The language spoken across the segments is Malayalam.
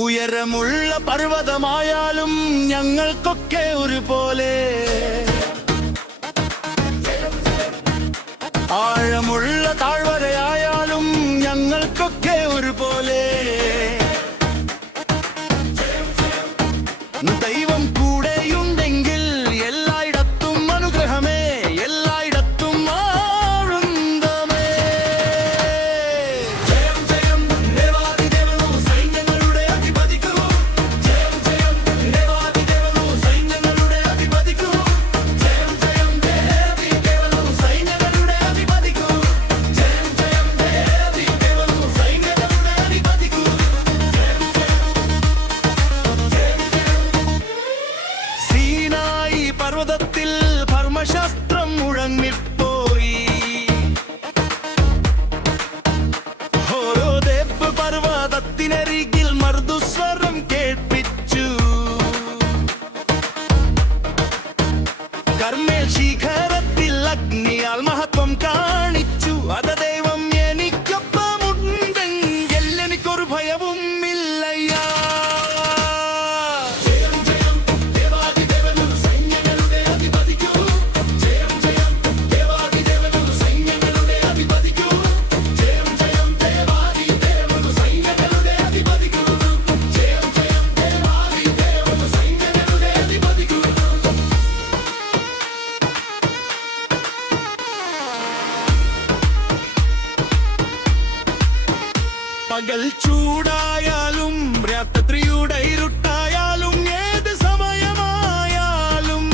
ഉയരമുള്ള പർവ്വതമായാലും ഞങ്ങൾക്കൊക്കെ ഒരുപോലെ, ആഴമുള്ള താഴ്വരയായാലും ഞങ്ങൾക്കൊക്കെ ഒരുപോലെ. ദൈവം കൂടെയുണ്ടെങ്കിൽ എല്ലായിടത്തും അനുഗ്രഹമേ, എല്ലായിടത്തും ആനന്ദമേ. ജയം ജയം ദേവാദിദേവനു സൈന്യങ്ങളുടെ അധിപതിക്കു, ജയം ജയം ദേവാദിദേവനു സൈന്യങ്ങളുടെ അധിപതിക്കു, ജയം ജയം ദേവാദിദേവനു സൈന്യങ്ങളുടെ അധിപതിക്കു, ജയം ജയം ദേവാദിദേവനു സൈന്യങ്ങളുടെ അധിപതിക്കു, ജയം ജയം. സീനായി പർവ്വതത്തിൽ ധർമ്മശാസ്ത്രം മുഴങ്ങിപ്പോയി. ഹോരേബ് പർവ്വതത്തിനരികിൽ മൃദുസ്വരം കേൾപ്പിച്ചു. കർമ്മേൽ ശിഖരത്തിൽ അഗ്നിയാൽ മഹത്വം കാണിച്ചു. അത് ദൈവം എനിക്കൊപ്പമുണ്ടെങ്കിൽ എനിക്കൊരു ഭയവും ഇല്ലയ്യാ. പകൽ ചൂടായാലും രാത്രിയുടെ ഇരുട്ടായാലും ഏത് സമയമായാലും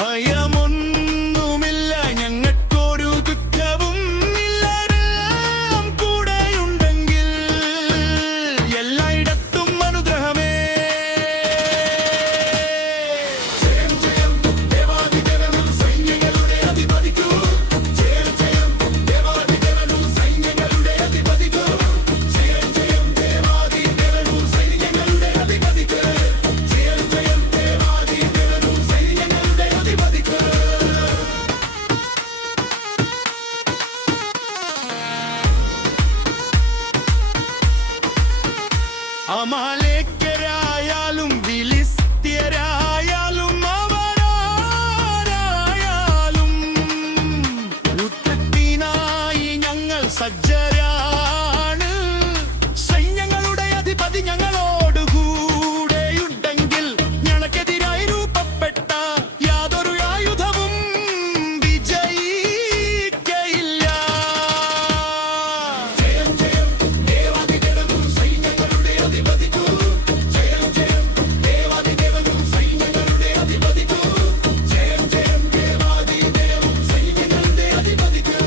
ഭയമൊന്നുമില്ല, ഞങ്ങൾക്കൊരു ദുഃഖവും ഇല്ല. എല്ലാം കൂടെയുണ്ടെങ്കിൽ എല്ലായിടത്തും അനുഗ്രഹമേ. ജയം ജയം ദേവാദിദേവനു സൈന്യങ്ങളുടെ അധിപതിക്കു, ജയം ജയം ദേവാദിദേവനു സൈന്യങ്ങളുടെ അധിപതിക്കു, ജയം ജയം ദേവാദിദേവനു സൈന്യങ്ങളുടെ അധിപതിക്കു, ജയം ജയം ദേവാദിദേവനു സൈന്യങ്ങളുടെ അധിപതിക്കു. അമാലേക്യരായാലും ഫിലിസ്ത്യരായാലും അവരാരായാലും യുദ്ധത്തിനായി ഞങ്ങൾ സജ്ജരാണ്. സൈന്യങ്ങളുടെ അധിപതി ഞങ്ങളോട് കൂടെയുണ്ടെങ്കിൽ ഞങ്ങൾക്കെതിരായി രൂപപ്പെട്ട യാതൊരു ആയുധവും വിജയിക്കയില്ല. ജയം ജയം ദേവാദിദേവനു സൈന്യങ്ങളുടെ അധിപതിക്കു, ജയം ജയം ദേവാദിദേവനു സൈന്യങ്ങളുടെ അധിപതിക്കു, ജയം ജയം ദേവാദിദേവനു സൈന്യങ്ങളുടെ അധിപതിക്കു,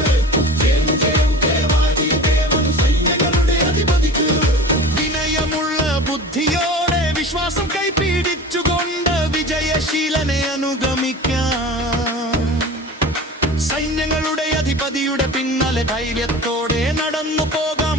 ജയം ജയം ദേവാദിദേവനു സൈന്യങ്ങളുടെ അധിപതിക്കു. വിനയമുള്ള ബുദ്ധിയോടെ വിശ്വാസം കൈപിടിച്ചുകൊണ്ട് വിജയശീലനെ അനുഗമിക്കാം. സൈന്യങ്ങളുടെ അധിപതിയുടെ പിന്നാലെ ധൈര്യത്തോടെ നടന്നു പോകാം.